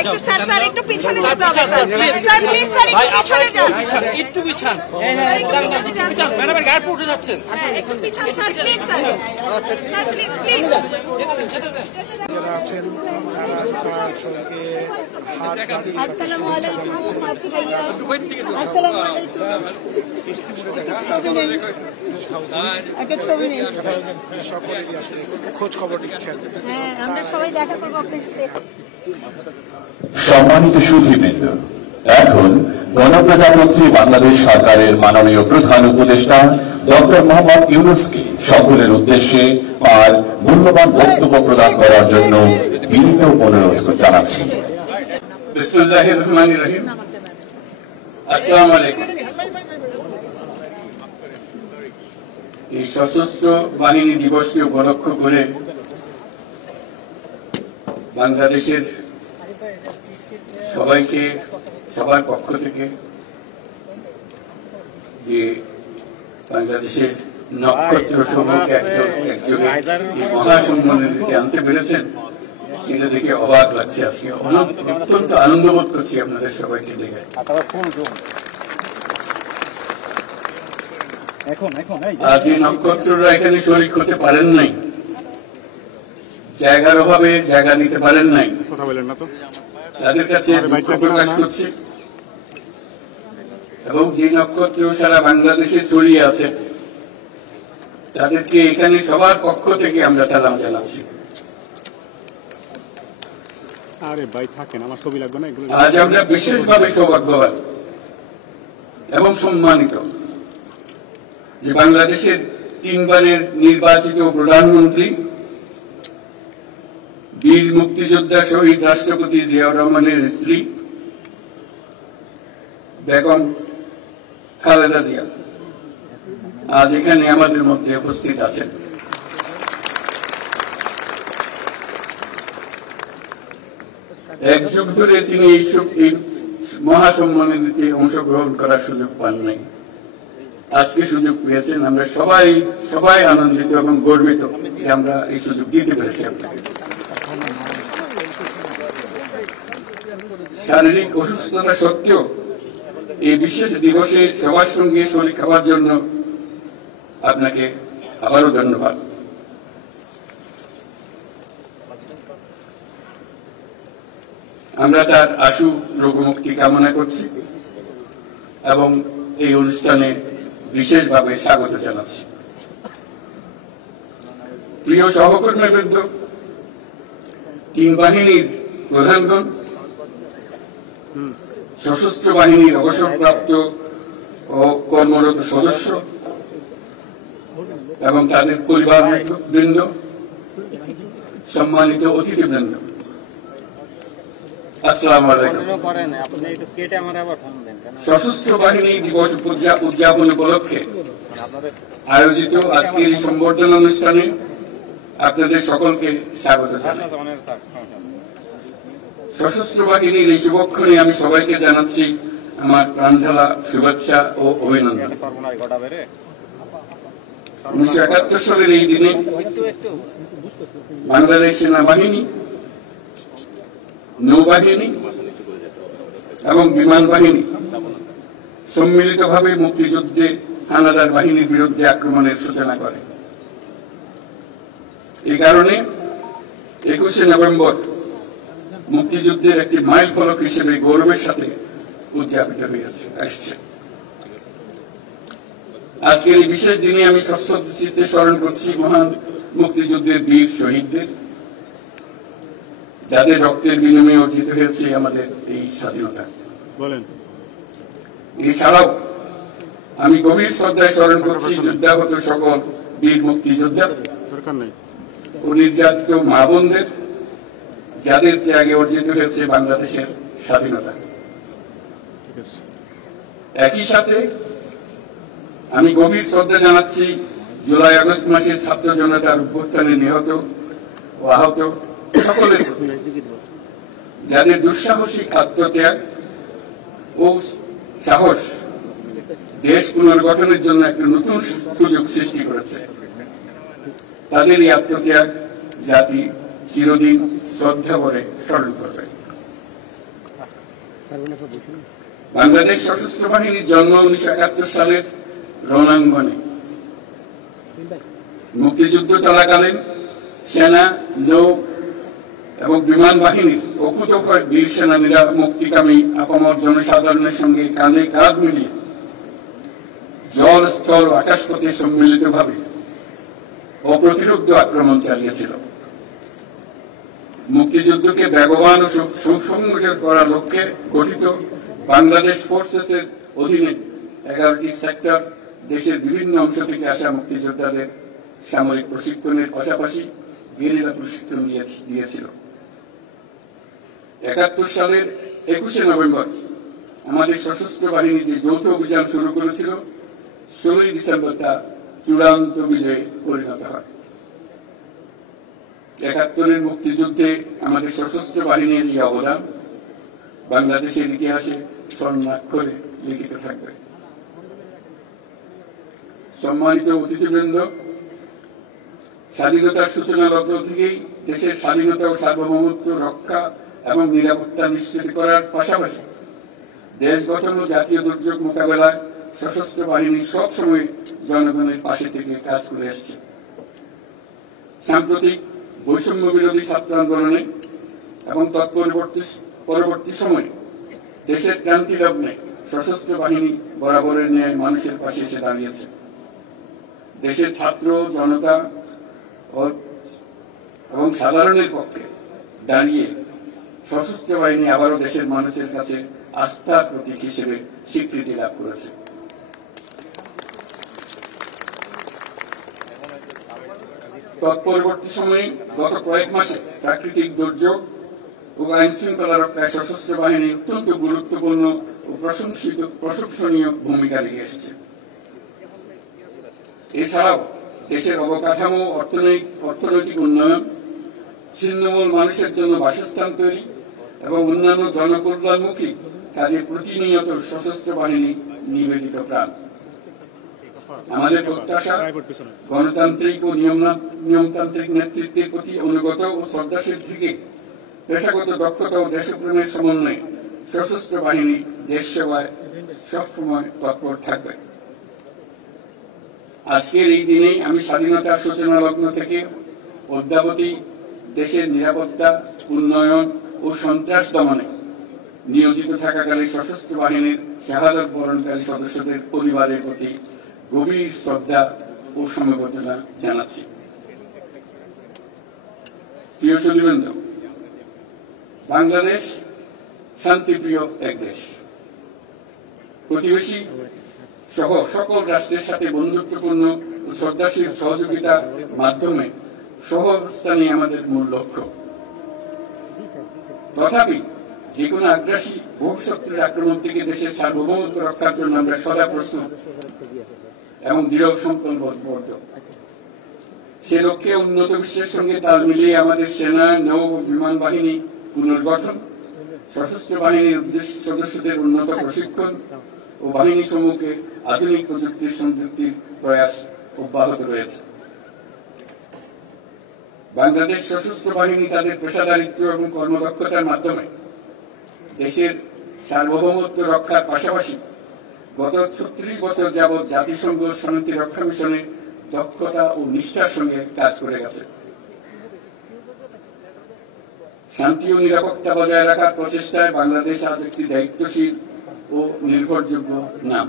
একটু sir sir একটু পিছনে যেতে হবে স্যার স্যার প্লিজ স্যার একটু পিছনে যান একটু পিছান ম্যাডামের গাড়ি উঠে যাচ্ছেন হ্যাঁ একটু পিছন sir please sir sir please please যারা আছেন তার সঙ্গে আসসালামু আলাইকুম ভাইয়া আসসালামু আলাইকুম একটা ছবি নিন সকলেই আসলে খোঁজ খবর দিচ্ছেন। হ্যাঁ আমরা সবাই দেখা করব আপনার সাথে। সম্মানিত সুধীবৃন্দ, এখন গণপ্রজাতন্ত্রী বাংলাদেশ সরকারের মাননীয় প্রধান উপদেষ্টা ডক্টর মোহাম্মদ ইউনূসকে সকলের উদ্দেশ্যে তার মূল্যবান বক্তব্য প্রদান করার জন্য বিনীত অনুরোধ জানাচ্ছি। বিসমিল্লাহির রহমানির রহিম। আসসালামু আলাইকুম। এই সশস্ত্র বাহিনী দিবসকে উপলক্ষ করে বাংলাদেশের সবাইকে সবার পক্ষ থেকে যে বাংলাদেশের নক্ষত্র সমূহকে একযোগে এই মহাসম্মেলনীতে আনতে পেরেছেন সেটা দেখে অবাক লাগছে। আজকে অত্যন্ত আনন্দ বোধ করছি আপনাদের সবাইকে দেখে। আজ এই নক্ষত্ররা এখানে শরীক হতে পারেন নাই, জায়গার অভাবে জায়গা নিতে পারেন নাই, তাদের কাছে দুঃখ প্রকাশ করছি। এবং যে নক্ষত্র সারা বাংলাদেশে ছড়িয়ে আছে তাদেরকে এখানে সবার পক্ষ থেকে আমরা সালাম জানাচ্ছি। আজ আমরা বিশেষভাবে সৌভাগ্যবান এবং সম্মানিত যে বাংলাদেশের 3 বারের নির্বাচিত প্রধানমন্ত্রী বীর মুক্তিযোদ্ধা শহীদ রাষ্ট্রপতি জিয়াউর রহমানের স্ত্রী বেগম খালেদা জিয়া আজ এখানে আমাদের মধ্যে উপস্থিত আছেন। এক যুগ ধরে তিনি এই মহাসম্মেলনীতে অংশগ্রহণ করার সুযোগ পান নাই, আজকে সুযোগ পেয়েছেন। আমরা সবাই আনন্দিত এবং গর্বিত যে আমরা এই সুযোগ দিতে পেরেছি আপনাকে। শারীরিক অসুস্থতা সত্ত্বেও এই বিশেষ দিবসে সবার সঙ্গে শরীক হওয়ার জন্য আপনাকে আবারও ধন্যবাদ। আমরা তার আশু রোগমুক্তি কামনা করছি এবং এই অনুষ্ঠানে বিশেষভাবে স্বাগত জানাচ্ছি। প্রিয় সহকর্মীবৃন্দ, 3 বাহিনীর প্রধানগণ, সশস্ত্র বাহিনীর অবসরপ্রাপ্ত ও কর্মরত সদস্য এবং তাদের পরিবারবৃন্দ, সম্মানিত অতিথিবৃন্দ, আসসালামু আলাইকুম। সশস্ত্র বাহিনী দিবস উদযাপন উপলক্ষে আয়োজিত আজকের এই সংবর্ধনা অনুষ্ঠানে আপনাদের সকলকে স্বাগত জানাই। সশস্ত্র বাহিনীর এই শুভক্ষণে আমি সবাইকে জানাচ্ছি আমার প্রাণঢালা শুভেচ্ছা ও অভিনন্দন। 1971 সালের এই দিনে বাংলাদেশ সেনাবাহিনী, নৌবাহিনী এবং বিমান বাহিনী সম্মিলিতভাবে মুক্তিযুদ্ধে হানাদার বাহিনীর বিরুদ্ধে আক্রমণের সূচনা করে। এই কারণে 21শে নভেম্বর মুক্তিযুদ্ধের একটি মাইল ফলক হিসেবে গৌরবের সাথে উদযাপিত হয়ে আসছে। আজকের এই বিশেষ দিনে আমি সশ্রদ্ধচিত্তে স্মরণ করছি মহান মুক্তিযুদ্ধের বীর শহীদদের, যাদের রক্তের বিনিময়ে অর্জিত হয়েছে আমাদের এই স্বাধীনতা। এছাড়াও আমি গভীর শ্রদ্ধায় স্মরণ করছি যুদ্ধাহত সকল বীর মুক্তিযোদ্ধা ও নির্যাতিত মা বোনদের, যাদের ত্যাগে অর্জিত হয়েছে বাংলাদেশের স্বাধীনতা। একই সাথে আমি গভীর শ্রদ্ধা জানাচ্ছি জুলাই আগস্ট মাসের ছাত্র জনতার অভ্যুত্থানে নিহত ও আহত সকলের, যাদের দুঃসাহসিক আত্মত্যাগ ও সাহস দেশ পুনর্গঠনের জন্য একটা নতুন সুযোগ সৃষ্টি করেছে। তাদের এই আত্মত্যাগ জাতি চিরদিন শ্রদ্ধা করে স্মরণ করবে। বাংলাদেশ সশস্ত্র বাহিনীর জন্ম 1971 সালের রণাঙ্গনে। মুক্তিযুদ্ধ চলাকালীন সেনা, নৌ এবং বিমান বাহিনীর অকুতোভয় বীর সেনানীরা মুক্তিকামী আপামর জনসাধারণের সঙ্গে কাঁধে কাঁধ মিলিয়ে জল, স্থল ও আকাশপথে সম্মিলিতভাবে অপ্রতিরোধ্য আক্রমণ চালিয়েছিল। মুক্তিযুদ্ধকে বেগবান ও সুসংগঠিত করার লক্ষ্যে গঠিত বাংলাদেশ ফোর্সেসের অধীনে 11টি সেক্টর দেশের বিভিন্ন অংশ থেকে আসা মুক্তিযোদ্ধাদের সামরিক প্রশিক্ষণের পাশাপাশি গেরিলা প্রশিক্ষণ দিয়েছিল। 71 সালের 21শে নভেম্বর আমাদের সশস্ত্র বাহিনী যে যৌথ অভিযান শুরু করেছিল, 16ই ডিসেম্বর তা চূড়ান্ত বিজয়ে পরিণত হয়। 71-এর মুক্তিযুদ্ধে আমাদের সশস্ত্র বাহিনীর এই অবদান বাংলাদেশের ইতিহাসে স্বর্ণাক্ষরে লিখিত থাকবে। সম্মানিত অতিথিবৃন্দ, স্বাধীনতার সূচনা লগ্ন থেকেই দেশের স্বাধীনতা ও সার্বভৌমত্ব রক্ষা এবং নিরাপত্তা নিশ্চিত করার পাশাপাশি দেশ গঠন ও জাতীয় দুর্যোগ মোকাবেলায় সশস্ত্র বাহিনী সবসময় জনগণের পাশে থেকে কাজ করে আসছে। সাম্প্রতিক বৈষম্য বিরোধী ছাত্র আন্দোলনে এবং পরবর্তী সময়ে দেশের ক্রান্তি লগ্নে সশস্ত্র বাহিনী বরাবরের ন্যায় মানুষের পাশে এসে দাঁড়িয়েছে। দেশের ছাত্র জনতা এবং সাধারণের পক্ষে দাঁড়িয়ে সশস্ত্র বাহিনী আবারও দেশের মানুষের কাছে আস্থার প্রতীক হিসেবে স্বীকৃতি লাভ করেছে। তৎপরবর্তী সময়ে গত কয়েক মাসে প্রাকৃতিক দুর্যোগ ও আইন শৃঙ্খলা রক্ষায় সশস্ত্র বাহিনী অত্যন্ত গুরুত্বপূর্ণ ও প্রশংসনীয় ভূমিকা রেখে এসেছে। এছাড়াও দেশের অবকাঠামো, অর্থনৈতিক উন্নয়ন, ছিন্নমূল মানুষের জন্য বাসস্থান তৈরি এবং অন্যান্য জনকল্যাণমুখী কাজে প্রতিনিয়ত সশস্ত্র বাহিনী নিবেদিত প্রাণ। আমাদের প্রত্যাশা গণতান্ত্রিক ও নিয়মতান্ত্রিক নেতৃত্বের প্রতি অনুগত ও শ্রদ্ধাশীল থেকে পেশাগত দক্ষতা ও দেশপ্রেমের সমন্বয়ে সশস্ত্র বাহিনী দেশ সেবায় সবসময় তৎপর থাকবে। আজকের এই দিনেই আমি স্বাধীনতার সূচনা লগ্ন থেকে অদ্যাবধি দেশের নিরাপত্তা, উন্নয়ন ও সন্ত্রাস দমনে নিয়োজিত থাকাকালে সশস্ত্র বাহিনীর শাহাদাত বরণকারী সদস্যদের পরিবারের প্রতি গভীর শ্রদ্ধা ও সমবেদনা জানাচ্ছি। প্রিয় সুধীবৃন্দ, বাংলাদেশ শান্তিপ্রিয় এক দেশ। প্রতিবেশী সহ সকল রাষ্ট্রের সাথে বন্ধুত্বপূর্ণ ও শ্রদ্ধাশীল সহযোগিতার মাধ্যমে সহাবস্থানই আমাদের মূল লক্ষ্য। তথাপি যে কোনো আগ্রাসী বহুশত্রুর আক্রমণ থেকে দেশের সার্বভৌমত্ব রক্ষার জন্য আমরা সদা প্রস্তুত এবং দৃঢ় সংকল্পবদ্ধ। সে লক্ষ্যে উন্নত বিশ্বের সঙ্গে তাল মিলিয়ে আমাদের সেনা, নৌ ও বিমান বাহিনী পুনর্গঠন, সশস্ত্র বাহিনীর সদস্যদের উন্নত প্রশিক্ষণ ও বাহিনী সমূহকে আধুনিক প্রযুক্তির সংযুক্তির প্রয়াস অব্যাহত রয়েছে। বাংলাদেশ সশস্ত্র বাহিনী তাদের পেশাদারিত্ব এবং কর্মদক্ষতার মাধ্যমে দেশের সার্বভৌমত্ব রক্ষার পাশাপাশি গত 36 বছর যাবৎ জাতিসংঘ শান্তি রক্ষা মিশনে দক্ষতা ও নিষ্ঠার সঙ্গে কাজ করে গেছে। শান্তি ও নিরাপত্তা বজায় রাখার প্রচেষ্টায় বাংলাদেশ আজ একটি দায়িত্বশীল ও নির্ভরযোগ্য নাম।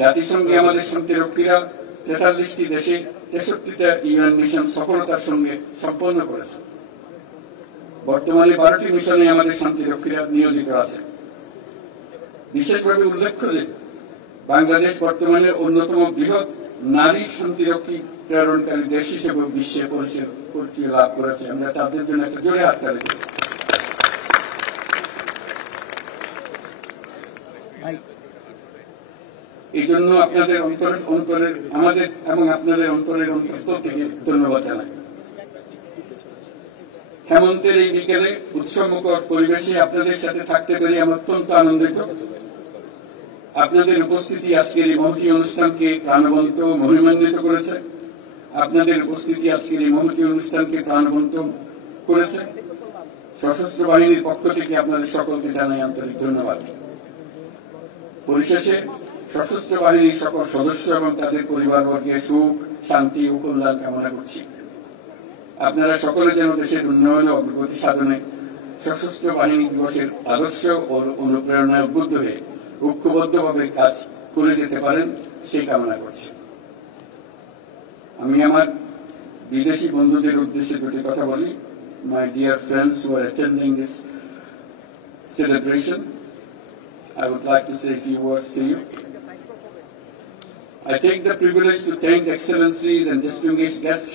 জাতিসংঘে আমাদের শান্তিরক্ষীরা 43টি দেশে 63টা ইউএন মিশন সফলতার সঙ্গে সম্পন্ন করেছে। বর্তমানে 12টি মিশনে আমাদের শান্তিরক্ষীরা নিয়োজিত আছে। বিশেষভাবে উল্লেখ্য যে বাংলাদেশ বর্তমানে অন্যতম বৃহৎ নারী শান্তিরক্ষী প্রেরণকারী দেশ হিসেবে বিশ্বে পরিচয় লাভ করেছে। আমরা তাদের জন্য একটা জোরে হাততালি দিই। এই জন্য আপনাদের অন্তরের আমাদের এবং আপনাদের অন্তরের অন্তঃস্থল থেকে ধন্যবাদ জানাই। হেমন্তের এই বিকেলে উৎসবমুখর পরিবেশে আপনাদের সাথে থাকতে পেরে আমি অত্যন্ত আনন্দিত। আপনাদের উপস্থিতি আজকের এই মহতী অনুষ্ঠানকে প্রাণবন্ত ও মহিমান্বিত করেছে। আপনাদের উপস্থিতি আজকের এই মহতী অনুষ্ঠানকে প্রাণবন্ত করেছে। সশস্ত্র বাহিনীর পক্ষ থেকে আপনাদের সকলকে জানাই আন্তরিক ধন্যবাদ। পরিশেষে সশস্ত্র বাহিনীর সকল সদস্য এবং তাদের পরিবারবর্গের সুখ, শান্তি ও কল্যাণ কামনা করছি। আপনারা সকলে যেন দেশের উন্নয়ন ও অগ্রগতি সাধনে সশস্ত্র বাহিনী দিবসের আদর্শ ও অনুপ্রেরণায় উদ্বুদ্ধ হয়ে ঐক্যবদ্ধভাবে কাজ করে যেতে পারেন সেই কামনা করছি। আমি আমার বিদেশি বন্ধুদের উদ্দেশ্যে দুটি কথা বলি। My dear friends who are attending this celebration, I would like to say a few words to you. I take the privilege to thank the excellencies and distinguished guests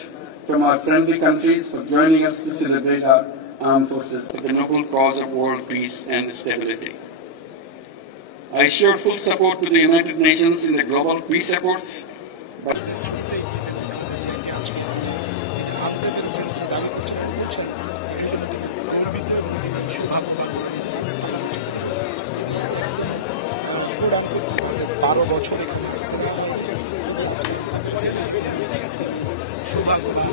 from our friendly countries for joining us to celebrate our armed forces for the noble cause of world peace and stability. I assure full support to the United Nations in the global peace efforts. বারো বছর এখানে সৌভাগ্যবান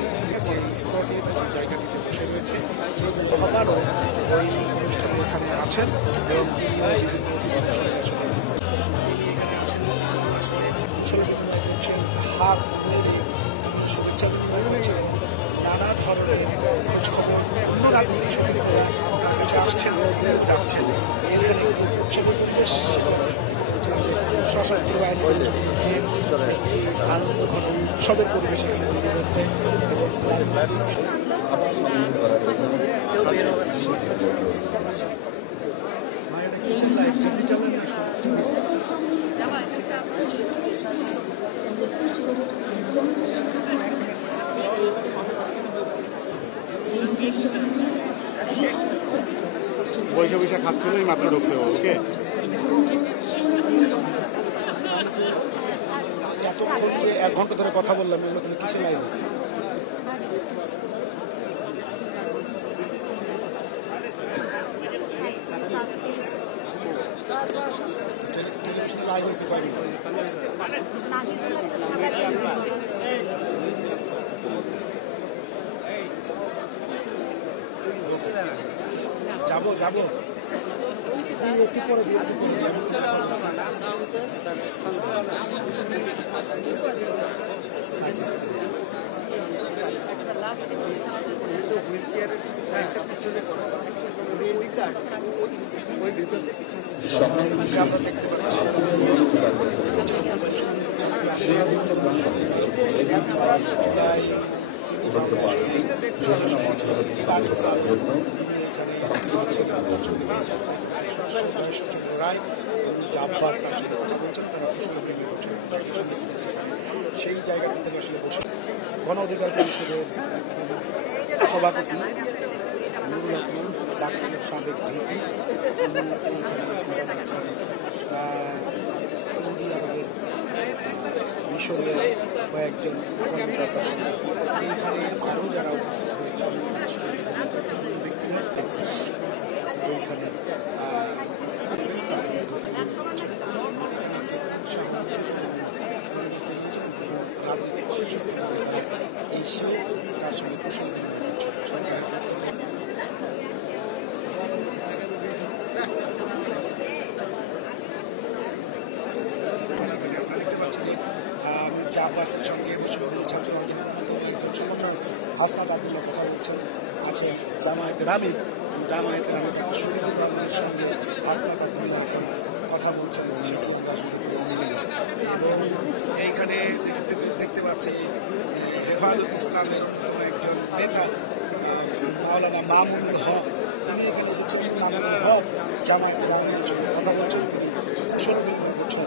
যে স্পটে জায়গাটিতে বসে রয়েছে ভগবানও ওই অনুষ্ঠানে এখানে আছেন এবং তিনিও বিভিন্ন অতিথি এখানে আছেন, কুশল বিনিময় করছেন, হাত মেরে শুভেচ্ছা বিনিময় করছেন, নানা ধরনের খোঁজ খবর অন্য রাজনৈতিক শক্তিরা তার কাছে আসছেন যাচ্ছেন। এখানে একটি উৎসবের পরিবেশ সশস্ত্র বাহিনীর আনন্দ ঘন উৎসবের পরিবেশ এখানে তৈরি হয়েছে বৈশা বৈশা খাচ্ছিলই মাত্র ঢুকছে ওকে। এতক্ষণ যে 1 ঘন্টা ধরে কথা বললাম এগুলো তুমি কিসে লাইভ আছে? টেলিভিশনে লাইভ হয়েছে কয়দিন? যাবো যাবো একটু পরে সেই জায়গাতে থেকে আসলে বসে গণ অধিকার পরিষদের সভাপতি নুরুল আকমল ডাকসুর সাবেক ভিপি সৌদি আরবের মিশরের কয়েকজন কর্মকর্তার সঙ্গে এইখানে আরও যারা এইখানে এসে তার সঙ্গে কুশল আমি চারবাসের সঙ্গে বিশ্ববিদ্যালয়ের ছাত্র হাসনাত আবদুল্লাহ কথা বলছেন, আছে জামায়াতের আমির শরীফুর সঙ্গে হাসনাত আবদুল্লাহ এখন কথা বলছেন, সেটি আমরা শুনতে পাচ্ছি। এবং এইখানে দেখতে পাচ্ছি হেফাজত ইসলামের অন্যতম একজন নেতা মাওলানা মামুনুল হক, তিনি এখানে এসেছেন। মামুনুল হক জামায়াতের আমিরের সঙ্গে কথা বলছেন, তিনি কুশল বিনিময় করছেন।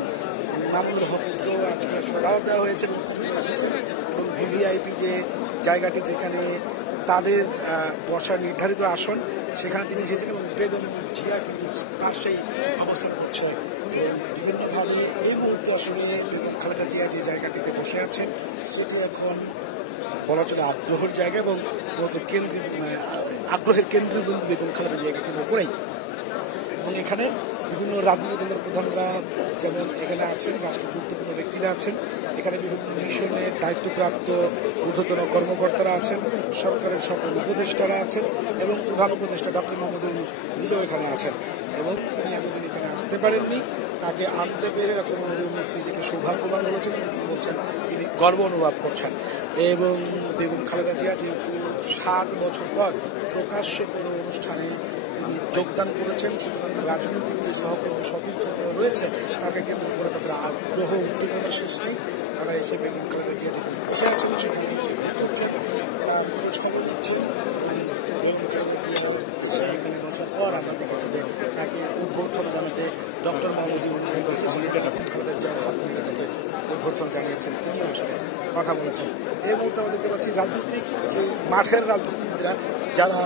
মামুনুল হককেও আজকে সরাও দেওয়া হয়েছে এবং তিনি এসেছেন। এবং ভিভিআইপি যে জায়গাটি যেখানে তাদের বসার নির্ধারিত আসন, সেখানে তিনি এসেছেন এবং বেগম জিয়া কিন্তু তার সেই অবস্থান করছে। বিভিন্নভাবে এই মুহূর্তে আসলে বেগম খালেদা জিয়া যে জায়গাটিতে বসে আছেন সেটি এখন বলা চলে আগ্রহের জায়গা এবং আগ্রহের কেন্দ্রবিন্দু বেগম খালেদা জিয়াকে কেন্দ্র করেই। এবং এখানে বিভিন্ন রাজনৈতিক দলের প্রধানরা যেমন এখানে আছেন, রাষ্ট্র গুরুত্বপূর্ণ ব্যক্তিরা আছেন, এখানে বিভিন্ন মিশনের দায়িত্বপ্রাপ্ত ঊর্ধ্বতন কর্মকর্তারা আছেন, সরকারের সকল উপদেষ্টারা আছেন এবং প্রধান উপদেষ্টা ডক্টর মোহাম্মদ ইউনূস নিজেও এখানে আছেন এবং তিনি এতদিন এখানে আসতে পারেননি। তাকে আনতে পেরে ডক্টর মোহাম্মদ ইউনূস নিজেকে সৌভাগ্যবান বলেছেন, তিনি বলছেন তিনি গর্ব অনুভব করছেন। এবং বেগম খালেদা জিয়া যেহেতু 7 বছর পর প্রকাশ্যে কোনো অনুষ্ঠানে তিনি যোগদান করেছেন, সুতরাং রাজনৈতিক যে সহকর্মী সতীর্থরা রয়েছে তাকে কেন্দ্র করে তাদের আগ্রহ উদ্দীপনার শেষ নেই। তারা এসে বেগম খালেদা জিয়া যেখানে বসে আছেন সেখানে এসে ভেট হচ্ছেন, তার খোঁজ খবর নিচ্ছেন। বেগম খালেদা জিয়া এখানে বছর পর আমরা দেখেছি যে তাকে অভ্যর্থনা জানাতে ডক্টর মোহাম্মদ ইউনূস খালেদা জিয়ার হাত নিয়ে তাকে অভ্যর্থনা জানিয়েছেন, তিনিও আসলে কথা বলেছেন। এই মুহূর্তে আমরা দেখতে পাচ্ছি রাজনৈতিক যে মাঠের রাজনীতিবিদরা যারা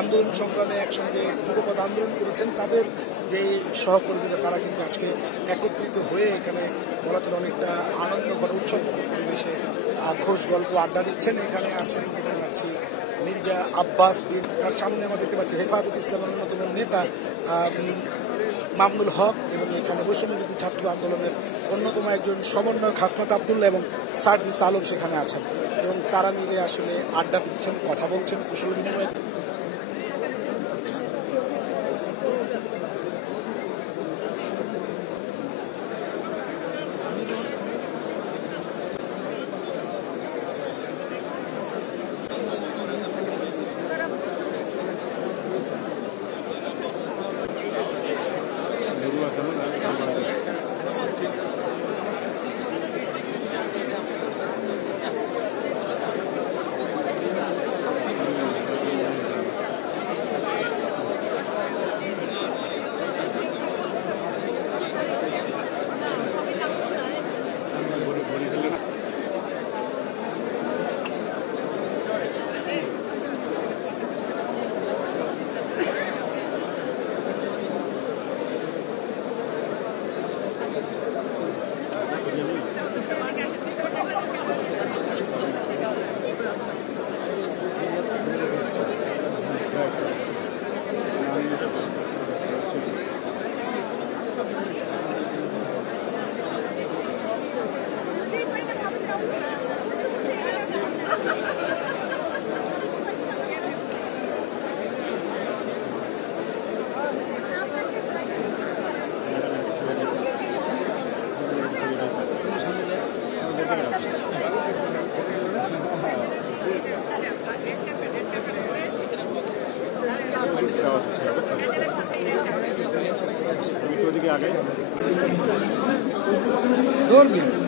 আন্দোলন সংগ্রামে একসঙ্গে যুগপৎ আন্দোলন করেছেন তাদের যে সহকর্মীরা তারা কিন্তু আজকে একত্রিত হয়ে এখানে বলা চলে অনেকটা আনন্দঘর উৎসব পরিবেশে ঘোষ গল্প আড্ডা দিচ্ছেন। এখানে আছেন দেখতে পাচ্ছি মির্জা আব্বাস বিন, তার সামনে আমরা দেখতে পাচ্ছি হেফাজত ইসলামের অন্যতম নেতা মামুনুল হক এবং এখানে বৈষম্যবিরোধী ছাত্র আন্দোলনের অন্যতম একজন সমন্বয়ক হাসনাত আবদুল্লাহ এবং সার্জিস আলম সেখানে আছেন এবং তারা মিলে আসলে আড্ডা দিচ্ছেন, কথা বলছেন, কুশল বিনিময়।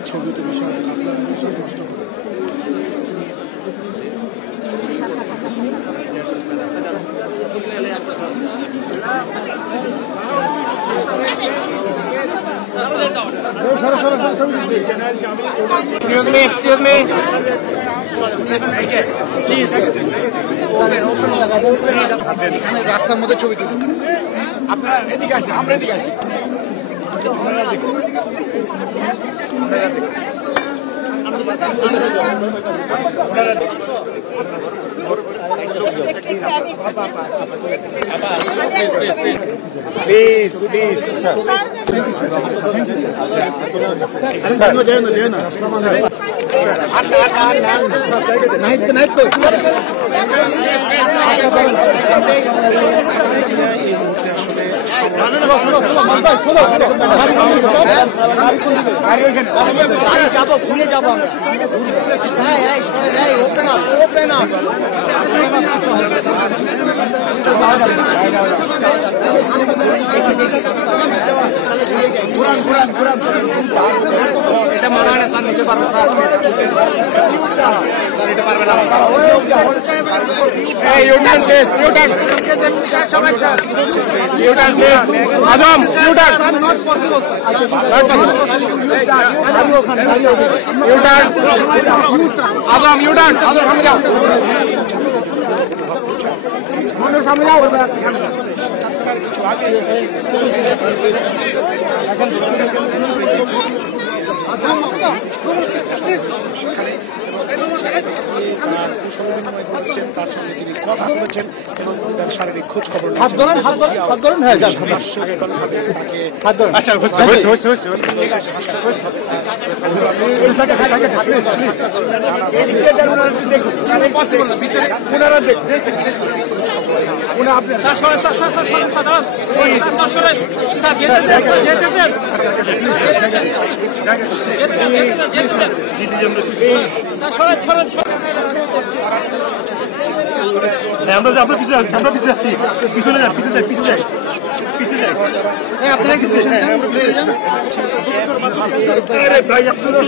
ছবিতে বিষয় আপনার বিষয় নষ্ট করে এখানে রাস্তার মধ্যে ছবি তুলুন। আপনারা এদিকে আসি, আমরা এদিকে আসি। প্লিজ প্লিজ যাবো, ভুলে যাবো এটা মনে হয় না স্যার, নিতে পারবো স্যার, নিতে পারবে না। ইউটার্ন প্লেস, ইউটার্ন সবাই স্যার, ইউটার্ন প্লেস, আজম U turn, not possible sir, U turn আজম ইউটার্ন, আজম সামনে যাও, সামনে যাও। কুশল বিনিময় করেছেন, তার সঙ্গে তিনি কথা বলেছেন এবং তিনি তার শারীরিক খোঁজ খবর আমরা পিছিয়ে যাচ্ছি পিছনে যাই আপনারা কিছু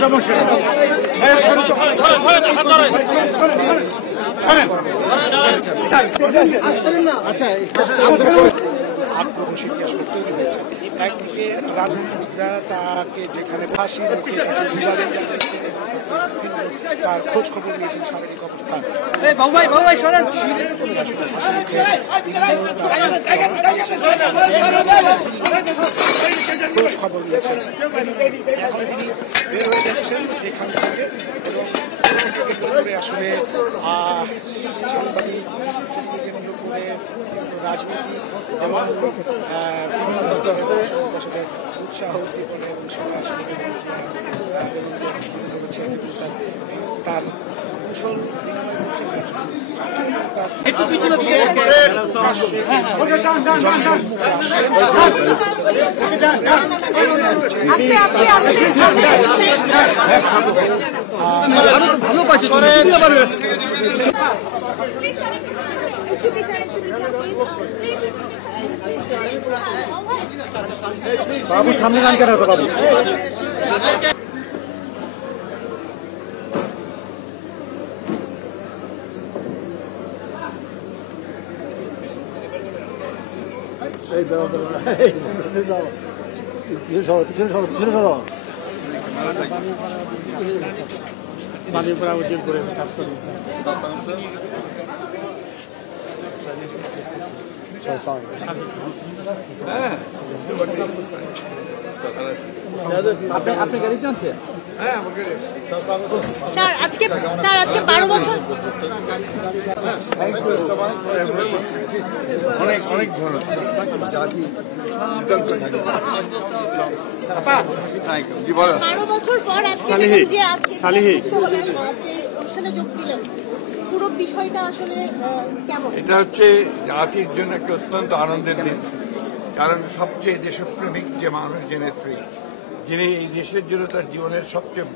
সমস্যা আগ্রহ সেটি আসলে তৈরি হয়েছে। একদিকে রাজনীতিবিদরা তাকে যেখানে ফাঁসির মুখে তার খোঁজ খবর নিয়েছেন, শারীরিক অবস্থান খোঁজ খবর নিয়েছেন। এখন তিনি বের হয়ে যাচ্ছেন এখান থেকে এবং আসলে সাংবাদিক সেটিকে কেন্দ্র করে রাজনীতি এবং উৎসাহ উদ্দীপনা এবং তার কুশল বাবু সামনে গান কেন বাবু পানির উপর উজ্জ্বল করে কাজ করেছে আপনি গাড়ি চলছে স্যার আজকে 12 বছর অনেক ধরনের জাতি 12 বছর পর আজকে যে আজকে অনুষ্ঠানে যোগ দিলেন, পুরো বিষয়টা আসলে কেমন? এটা হচ্ছে জাতির জন্য একটা অত্যন্ত আনন্দের দিন, কারণ সবচেয়ে দেশপ্রেমিক যে মানুষ, যে নেত্রী, যিনি এই দেশের জন্য তার জীবনের সবচেয়ে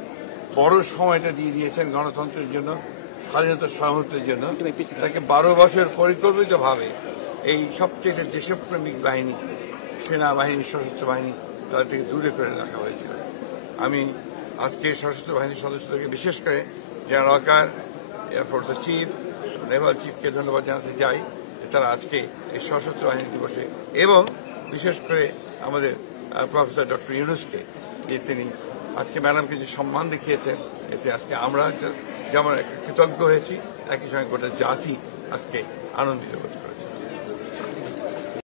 বড় সময়টা দিয়ে দিয়েছেন গণতন্ত্রের জন্য, স্বাধীনতা সার্বভৌমত্বের জন্য, তাকে 12 বছর পরিকল্পিতভাবে এই সবচেয়ে দেশপ্রেমিক বাহিনী, সেনাবাহিনী, সশস্ত্র বাহিনী, তাদের থেকে দূরে করে রাখা হয়েছিল। আমি আজকে সশস্ত্র বাহিনীর সদস্যদেরকে, বিশেষ করে জেনারেল ওয়াকার, এয়ারফোর্সের চিফ, নেভাল চিফকে ধন্যবাদ জানাতে চাই যে তারা আজকে এই সশস্ত্র বাহিনী দিবসে, এবং বিশেষ করে আমাদের প্রফেসর ডক্টর ইউনুসকে, যে তিনি আজকে ম্যাডামকে যে সম্মান দেখিয়েছেন, এতে আজকে আমরা যেমন কৃতজ্ঞ হয়েছি, একই সঙ্গে গোটা জাতি আজকে আনন্দিত বোধ করে।